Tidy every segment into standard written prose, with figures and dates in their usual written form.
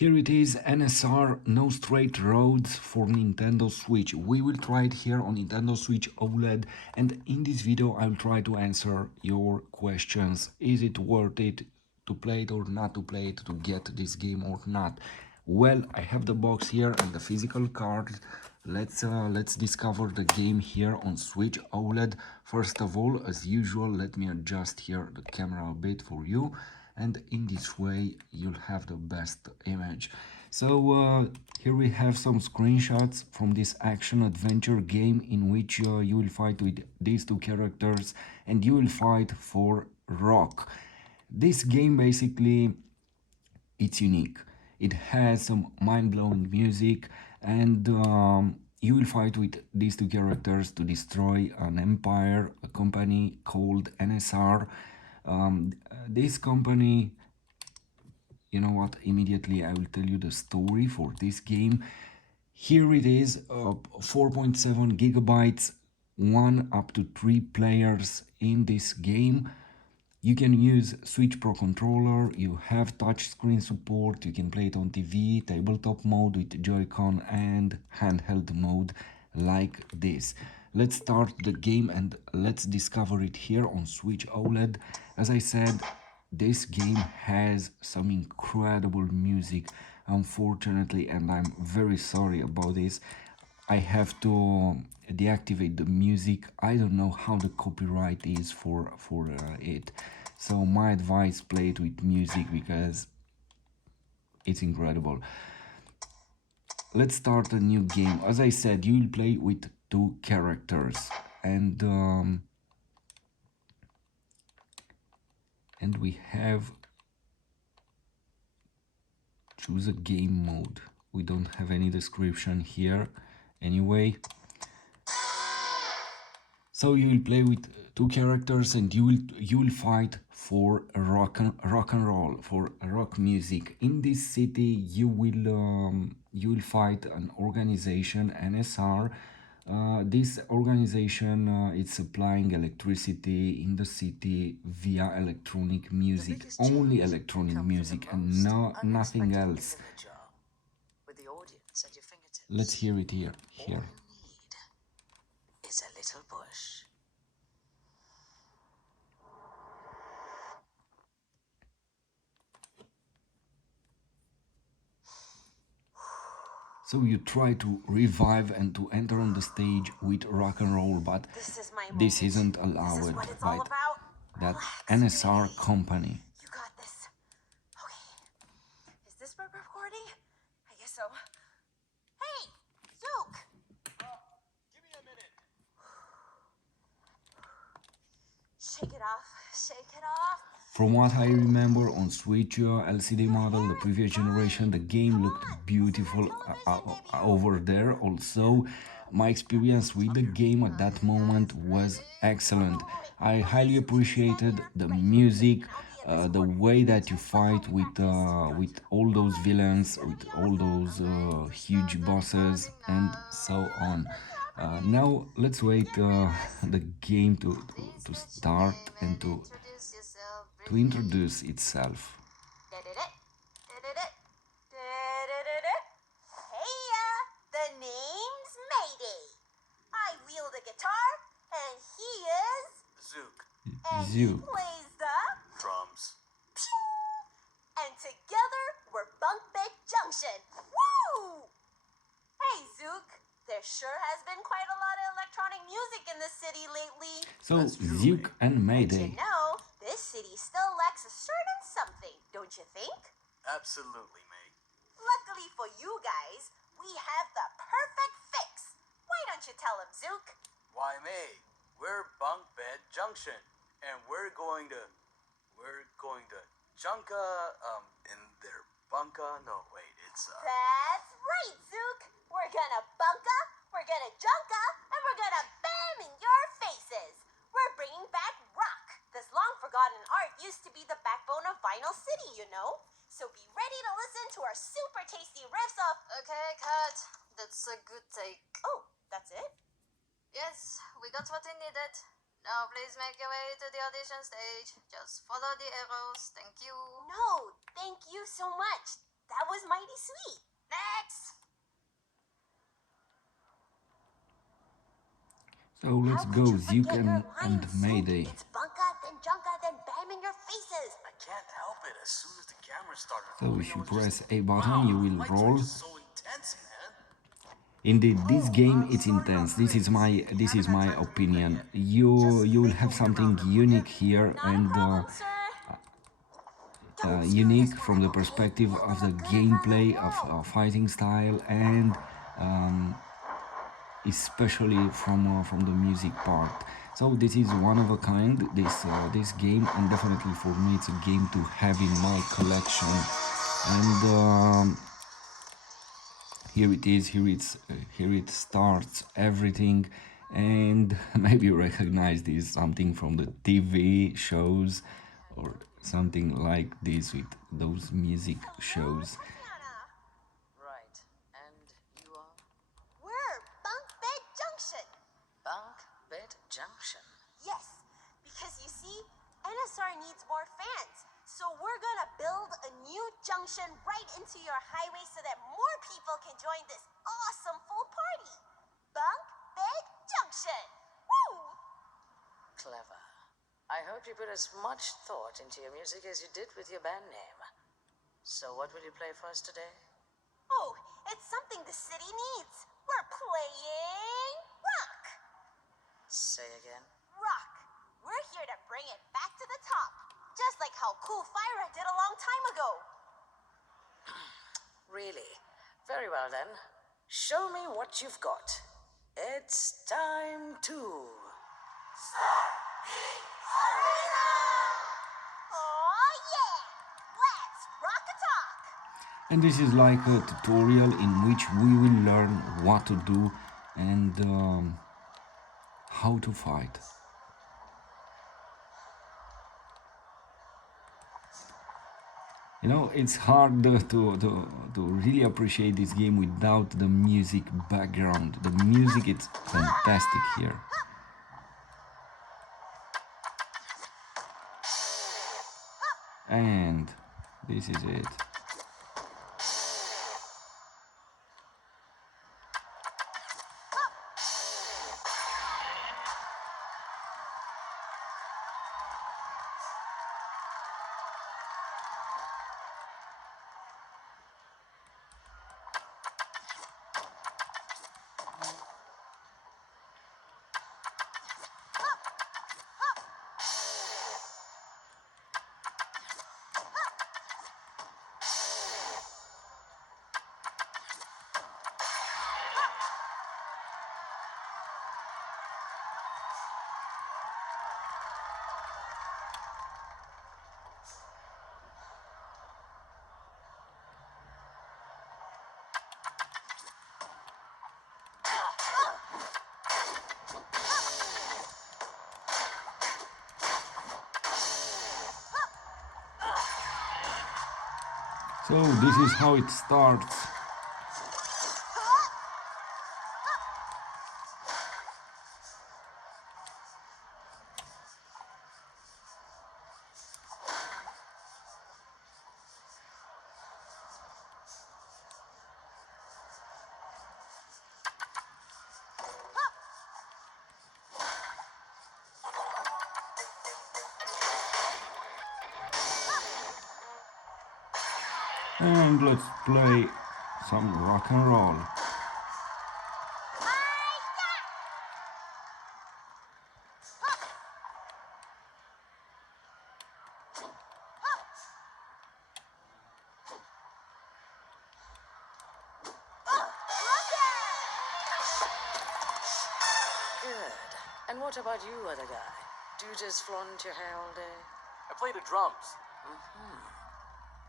Here it is, NSR, No Straight Roads for Nintendo Switch. We will try it here on Nintendo Switch OLED, and in this video I'll try to answer your questions. Is it worth it to play it or not to play it, to get this game or not? Well, I have the box here and the physical card. Let's discover the game here on Switch OLED. First of all, as usual, let me adjust here the camera a bit for you, and in this way you'll have the best image. So here we have some screenshots from this action adventure game in which you will fight with these two characters and you will fight for rock. This game basically, it's unique. It has some mind-blowing music, and you will fight with these two characters to destroy an empire, a company called NSR. This company, you know what, immediately I will tell you the story for this game. Here it is, 4.7 gigabytes, 1 up to 3 players in this game. You can use Switch Pro controller, you have touchscreen support, you can play it on TV, tabletop mode with Joy-Con and handheld mode like this. Let's start the game and let's discover it here on Switch OLED. As I said, this game has some incredible music, unfortunately, and I'm very sorry about this. I have to deactivate the music. I don't know how the copyright is for it. So my advice, play it with music because it's incredible. Let's start a new game. As I said, you will play with two characters, and we have choose a game mode. We don't have any description here anyway. So you will play with two characters and you will fight for rock and roll, for rock music. In this city you will fight an organization, NSR. This organization is supplying electricity in the city via electronic music, only electronic music and nothing else. Let's hear it here. Is a little bush. So you try to revive and to enter on the stage with rock and roll, but this isn't allowed by that NSR company. You got this. Okay. Is this where we're recording? I guess so. Hey, Zook! Give me a minute. Shake it off. Shake it off. From what I remember on Switch LCD model, the previous generation, the game looked beautiful over there. Also, my experience with the game at that moment was excellent. I highly appreciated the music, the way that you fight with all those villains, with all those huge bosses, and so on. Now let's wait the game to start and to introduce itself. Heya, the name's Mayday. I wield a guitar, and he is Zook. and Zook. he plays the Drums. and together we're Bunk Bed Junction. Woo! Hey, Zook. There sure has been quite a lot of electronic music in the city lately. So Zook and Mayday. You know, this city still lacks a certain something, don't you think? Absolutely, mate. Luckily for you guys, we have the perfect fix. Why don't you tell him, Zook? Why, mate? We're Bunk Bed Junction, and we're going to Junka, in their bunka. No, wait, it's That's right, Zook. We're gonna bunka, we're gonna junka, and we're gonna bam in your faces. We're bringing back rock. This long-forgotten art used to be the backbone of Vinyl City, you know. So be ready to listen to our super tasty riffs of... Okay, cut. That's a good take. Oh, that's it? Yes, we got what we needed. Now please make your way to the audition stage. Just follow the arrows. Thank you. No, thank you so much. That was mighty sweet. Next! So let's How go, could you Zook forget your and line, Zook? Mayday. It's bunka, then junka, then bam in your faces. I can't help it. As soon as the camera started So rolling, if I you was press just, A button, wow, you the will lights are roll. just so intense, man. Indeed, this game I'm it's sorry intense. about This is my We haven't had time to move that opinion. yet. You Just will make have your way something around them, will unique ya? here Not a and problem, sir. Don't screw unique this one from up, the okay? perspective We have to of the look good in front of gameplay, the of world. fighting style, and especially from the music part. So this is one of a kind. This game, and definitely for me, it's a game to have in my collection. And here it is. Here it starts everything, and maybe you recognize this something from the TV shows or something like this with those music shows. Tatiana. Right. And you are? We're Bunk Bed Junction. Bunk Bed Junction. Yes, because you see, NSR needs more fans. So we're gonna build a new junction right into your highway so that more people can join this awesome full party. Bunk Bed Junction. Woo! Clever. I hope you put as much thought into your music as you did with your band name. So what will you play for us today? Oh, it's something the city needs. We're playing rock. Say again. Rock. We're here to bring it back to the top. Just like how Cool Fire did a long time ago. Really? Very well then. Show me what you've got. It's time to... Oh yeah! Let's rock a talk! And this is like a tutorial in which we will learn what to do and how to fight. You know, it's hard to really appreciate this game without the music background. The music is fantastic here. And this is it. So this is how it starts. And let's play some rock and roll. Good. And what about you, other guy? Do you just flaunt your hair all day? I play the drums.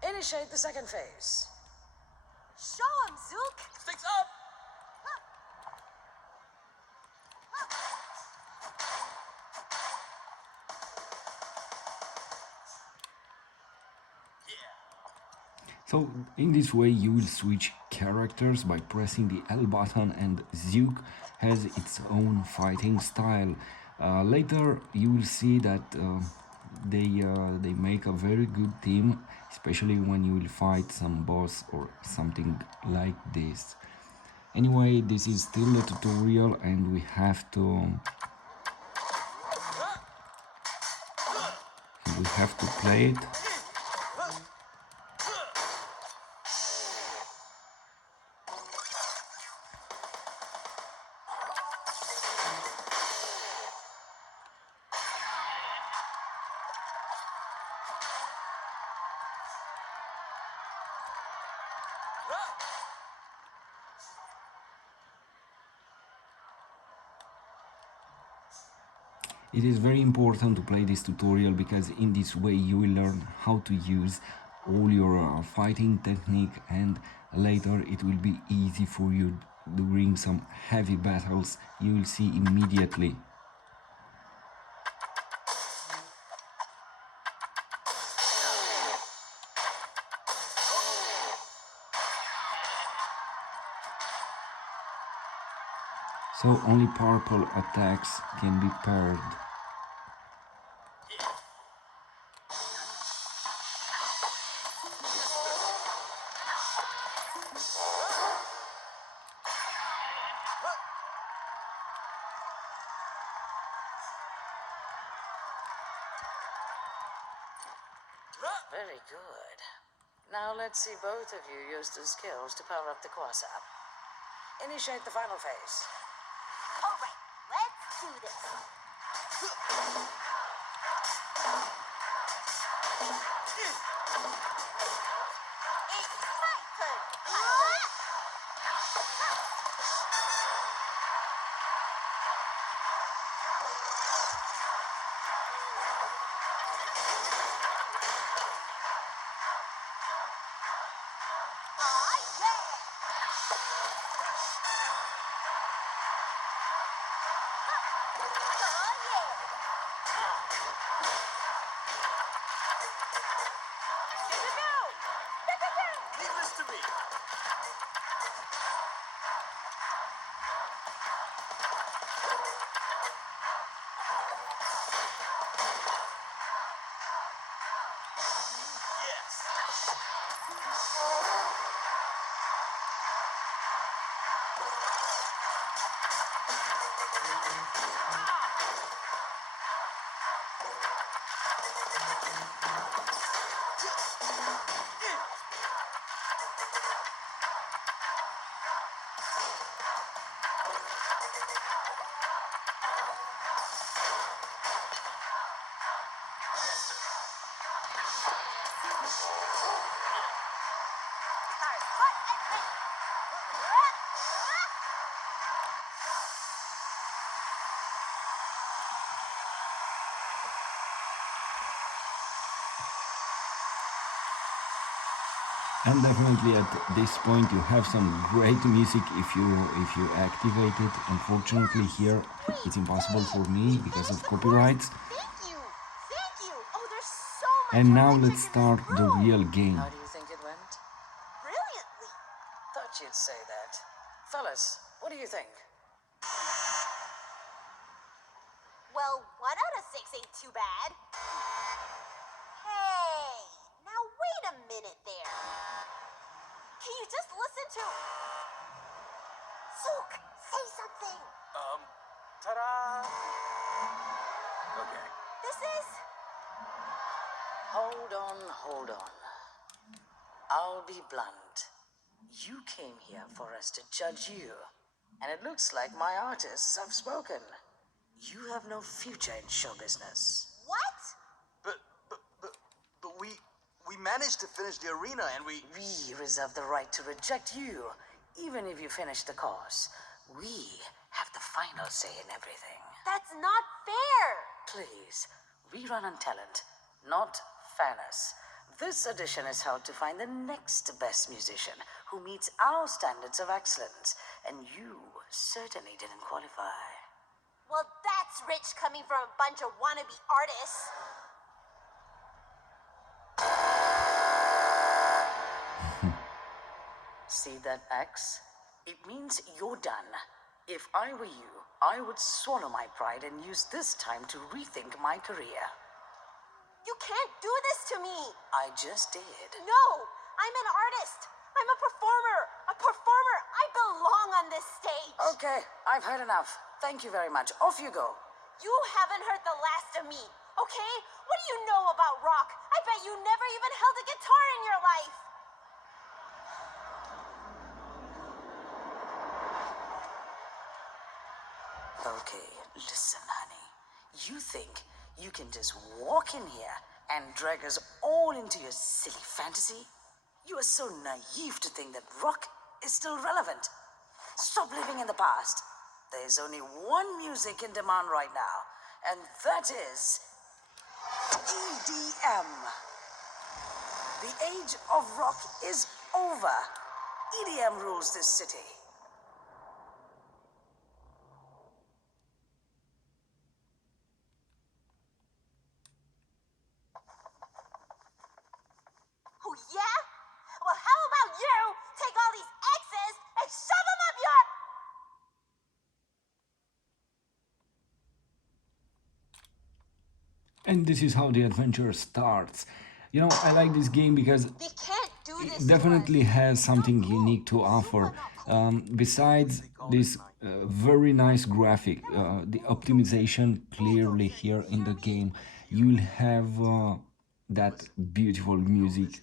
Initiate the second phase. Show 'em, Zook! Sticks up! So in this way you will switch characters by pressing the L button, and Zook has its own fighting style. Later you will see that they make a very good team, especially when you will fight some boss or something like this. Anyway, this is still a tutorial and we have to play it. It is very important to play this tutorial because in this way you will learn how to use all your fighting technique, and later it will be easy for you during some heavy battles. You will see immediately. So only purple attacks can be paired. Very good. Now let's see both of you use the skills to power up the quasar. Initiate the final phase. Alright, let's do this. It's my turn. Aw, yeah! Oh, yeah! Leave this to me. Yes. Start, hot and ready. And definitely at this point you have some great music if you activate it. Unfortunately here it's impossible for me because of copyrights. Thank you! Thank you! Oh, there's so much And now electric let's in start this the room. real game. How do you think it went? Brilliantly! Thought you'd say that. Fellas, what do you think? Well, 1 out of 6 ain't too bad. Hey, now wait a minute there. Can you just listen to... Zook, say something. Ta-da! Okay. This is... Hold on. I'll be blunt. You came here for us to judge you. And it looks like my artists have spoken. You have no future in show business. What? But we managed to finish the arena and we... We reserve the right to reject you, even if you finish the course. We have the final say in everything. That's not fair. Please, we run on talent, not fairness. This audition is held to find the next best musician who meets our standards of excellence, and you certainly didn't qualify. Well, that's rich coming from a bunch of wannabe artists. See that X? It means you're done. If I were you, I would swallow my pride and use this time to rethink my career. You can't do this to me! I just did. No! I'm an artist! I'm a performer! A performer! I belong on this stage! Okay, I've heard enough. Thank you very much. Off you go. You haven't heard the last of me, okay? What do you know about rock? I bet you never even held a guitar in your life! Okay, listen, honey. You think you can just walk in here and drag us all into your silly fantasy? You are so naive to think that rock is still relevant. Stop living in the past. There's only one music in demand right now, and that is EDM. The age of rock is over. EDM rules this city. Oh, yeah? Well, how about you take all these X's and shove them up your... And this is how the adventure starts. You know, I like this game because They can't do this it definitely to us. has something Not cool. unique to You offer. are not cool. Besides this very nice graphic, the optimization clearly here in the game, you'll have that beautiful music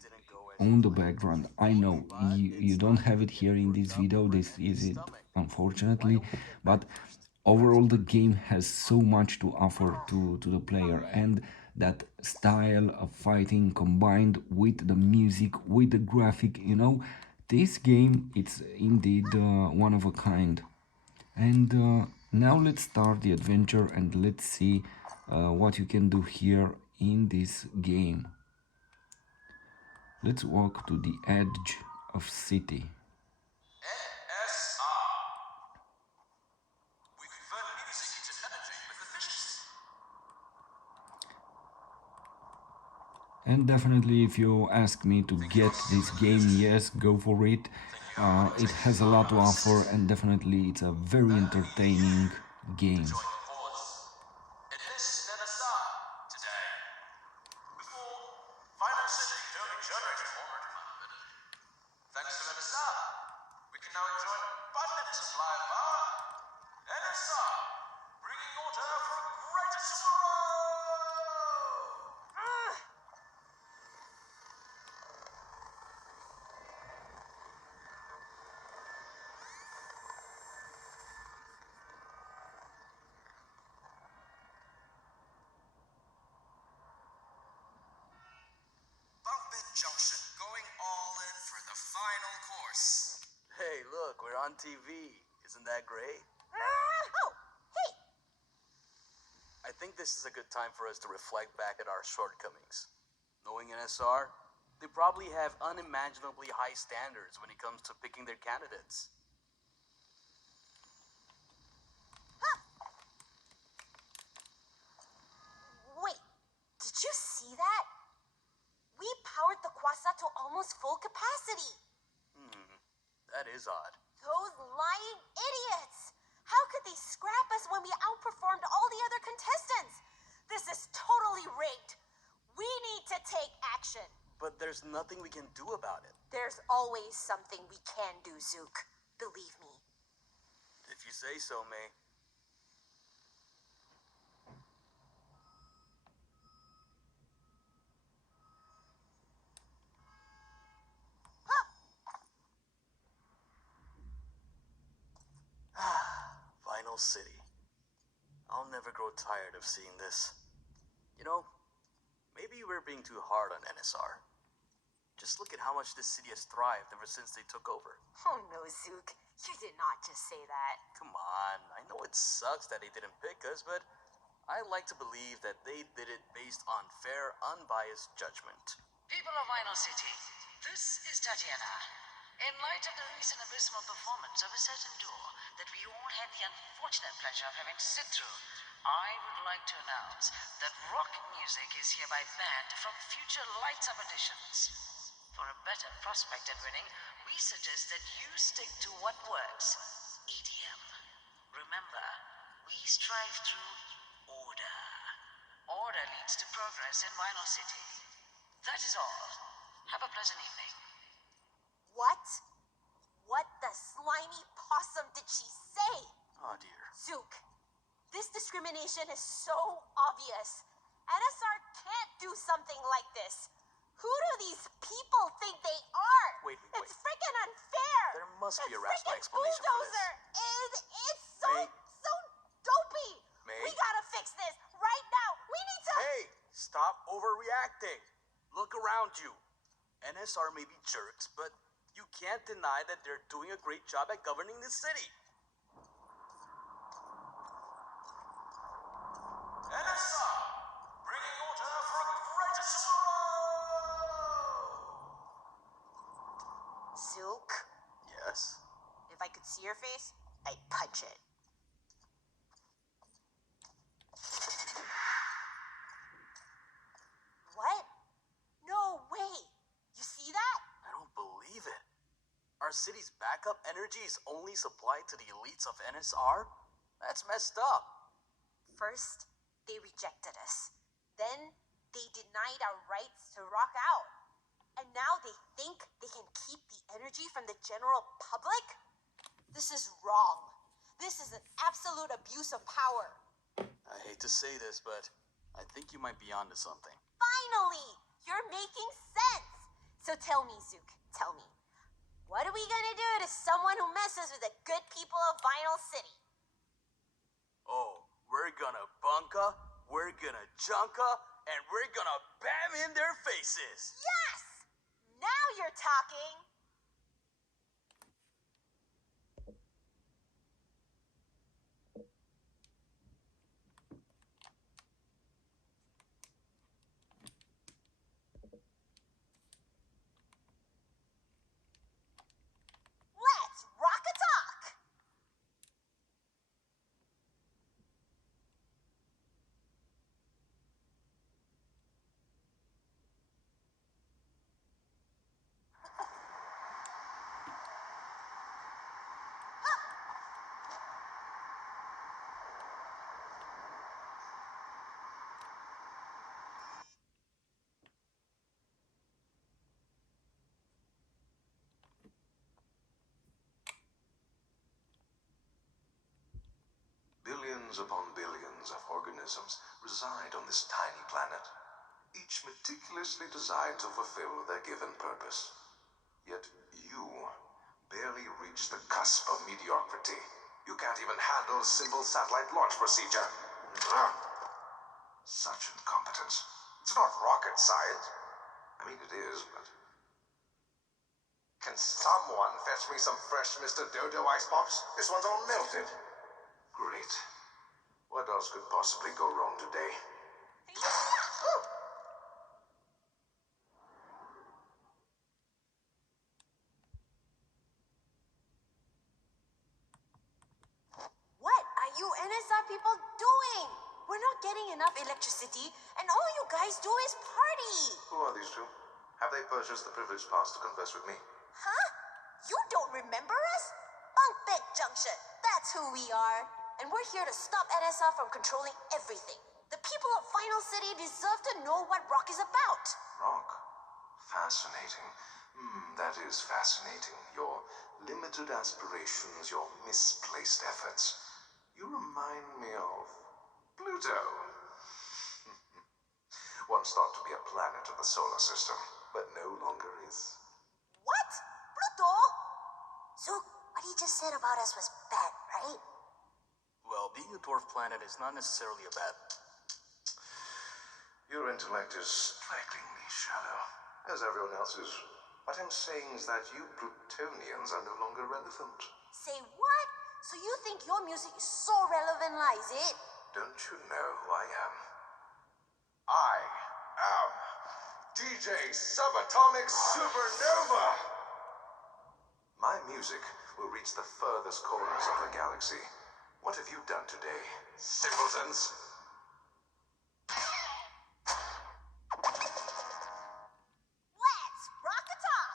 on the background. I know you don't have it here in this video, this is it unfortunately, but overall the game has so much to offer to the player, and that style of fighting combined with the music, with the graphic, you know, this game, it's indeed one of a kind. And now let's start the adventure and let's see what you can do here in this game. Let's walk to the edge of city. NSR. We convert music into energy with efficiency. And definitely, if you ask me to get this game, yes, go for it. It has a lot to offer, and definitely it's a very entertaining game. Join the cause in this NSR today. Before final setting turning generator forward demand. Thanks to NSR, we can now enjoy an abundant supply of power. NSR, bringing order for a greater tomorrow. Bunkbed Junction, going all in for the final course. Hey, look, we're on TV. Isn't that great? Oh, hey! I think this is a good time for us to reflect back at our shortcomings. Knowing NSR, they probably have unimaginably high standards when it comes to picking their candidates. Wait, did you see that? We powered the Quasar to almost full capacity. That is odd. Those lying idiots! How could they scrap us when we outperformed all the other contestants? This is totally rigged. We need to take action. But there's nothing we can do about it. There's always something we can do, Zook. Believe me. If you say so, May. Final City. I'll never grow tired of seeing this. You know, maybe we're being too hard on NSR. Just look at how much this city has thrived ever since they took over. Oh no, Zook. You did not just say that. Come on, I know it sucks that they didn't pick us, but I like to believe that they did it based on fair, unbiased judgment. People of Vinyl City, this is Tatiana. In light of the recent abysmal performance of a certain duo that we all had the unfortunate pleasure of having to sit through, I would like to announce that rock music is hereby banned from future Lights Up editions. For a better prospect at winning, we suggest that you stick to what works: EDM. Remember, we strive through order. Order leads to progress in Vinyl City. That is all. Have a pleasant evening. What? What the slimy possum did she say? Oh dear. Zook, this discrimination is so obvious. NSR can't do something like this. Who do these people think they are? Wait. It's freaking unfair. There must be a This rational freaking explanation for this. bulldozer it's so May? so dopey. May? We gotta fix this right now. We need to. Hey, stop overreacting. Look around you. NSR may be jerks, but you can't deny that they're doing a great job at governing this city. NSR, bringing order for greater tomorrow. Zook, Yes. if I could see your face, I'd punch it. What? No way. You see that? I don't believe it. Our city's backup energy is only supplied to the elites of NSR? That's messed up. First, they rejected us. Then, they denied our rights to rock out. And now they think they can keep the energy from the general public? This is wrong. This is an absolute abuse of power. I hate to say this, but I think you might be onto something. Finally! You're making sense! So tell me, Zook, tell me. What are we gonna do to someone who messes with the good people of Vinyl City? Oh, we're gonna bunka, we're gonna junka, and we're gonna bam in their faces. Yes! Now you're talking! Let's rock a talk! Billions upon billions of organisms reside on this tiny planet, each meticulously designed to fulfill their given purpose. Yet you barely reach the cusp of mediocrity. You can't even handle simple satellite launch procedure. Ugh. Such incompetence. It's not rocket science. I mean, it is, but... Can someone fetch me some fresh Mr. Dodo ice pops? This one's all melted. Great. What else could possibly go wrong today? What are you NSR people doing? We're not getting enough electricity, and all you guys do is party! Who are these two? Have they purchased the privileged pass to converse with me? Huh? You don't remember us? Bunk Bed Junction, that's who we are. And we're here to stop NSR from controlling everything. The people of Final City deserve to know what rock is about. Rock? Fascinating. That is fascinating. Your limited aspirations, your misplaced efforts. You remind me of Pluto. Once thought to be a planet of the solar system, but no longer is. What? Pluto? Zook, what he just said about us was bad, right? Well, being a dwarf planet is not necessarily a bad... Your intellect is strikingly shallow, as everyone else's. What I'm saying is that you Plutonians are no longer relevant. Say what? So you think your music is so relevant, is it? Don't you know who I am? I am DJ Subatomic Supernova! My music will reach the furthest corners of the galaxy. What have you done today, simpletons? Let's rock a talk!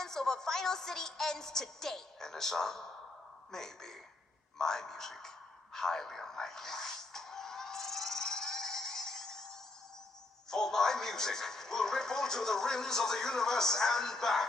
suspense over Final City ends today. NSR? Maybe. My music? Highly unlikely. For my music will ripple to the rims of the universe and back.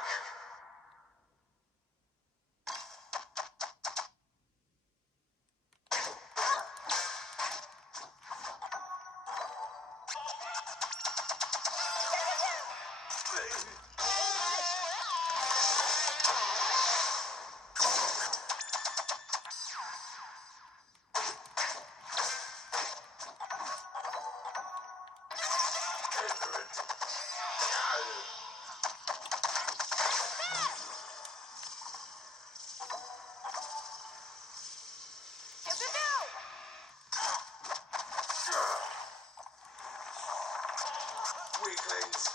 Weaklings.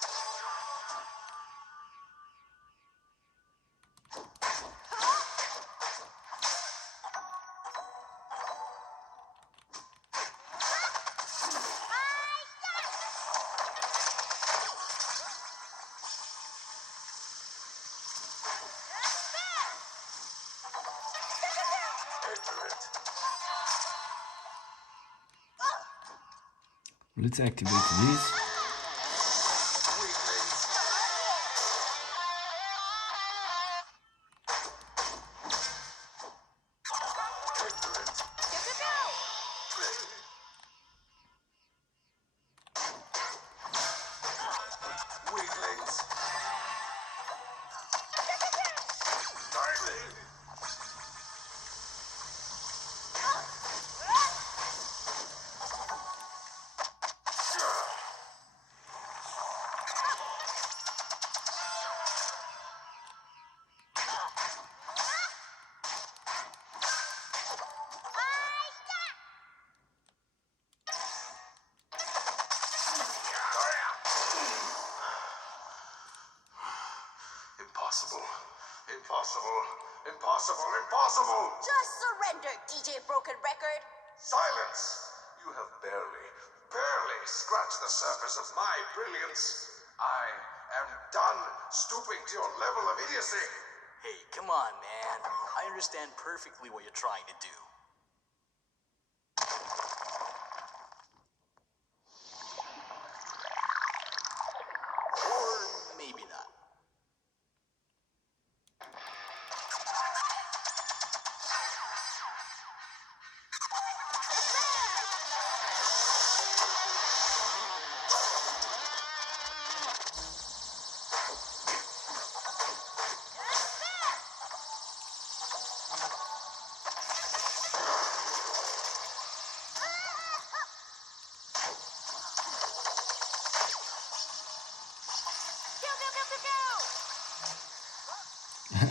Let's activate this. Impossible. Impossible. Impossible. Impossible. Just surrender, DJ Broken Record. Silence! You have barely scratched the surface of my brilliance. I am done stooping to your level of idiocy. Hey, come on, man. I understand perfectly what you're trying to do. Or maybe not.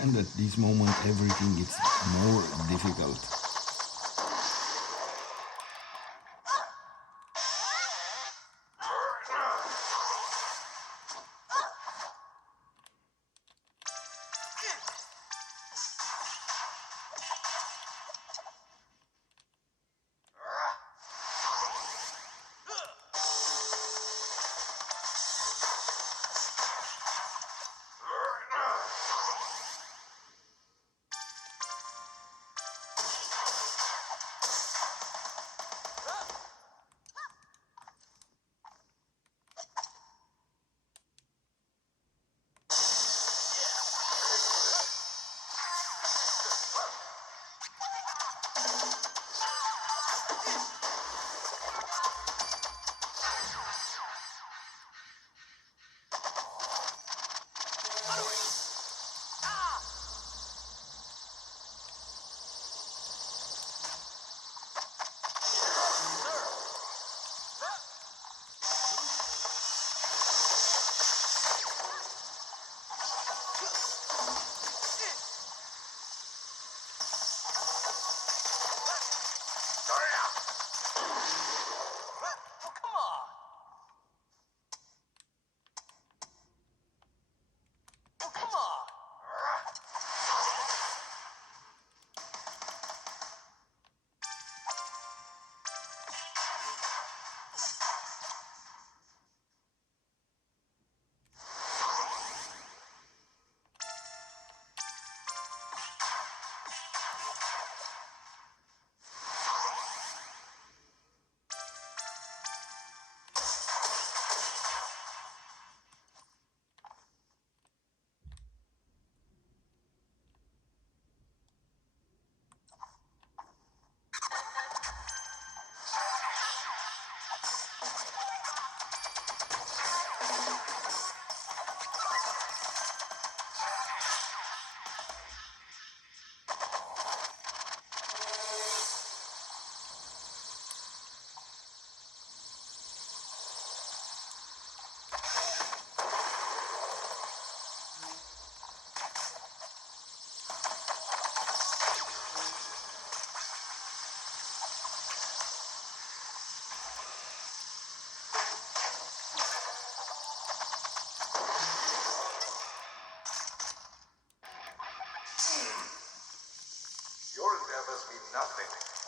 And at this moment everything is more difficult.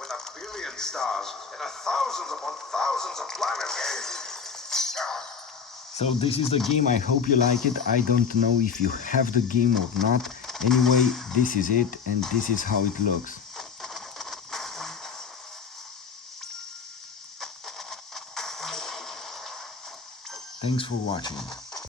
than 1 billion stars and thousands upon thousands of planets. So this is the game, I hope you like it. I don't know if you have the game or not. Anyway, this is it and this is how it looks. Thanks for watching.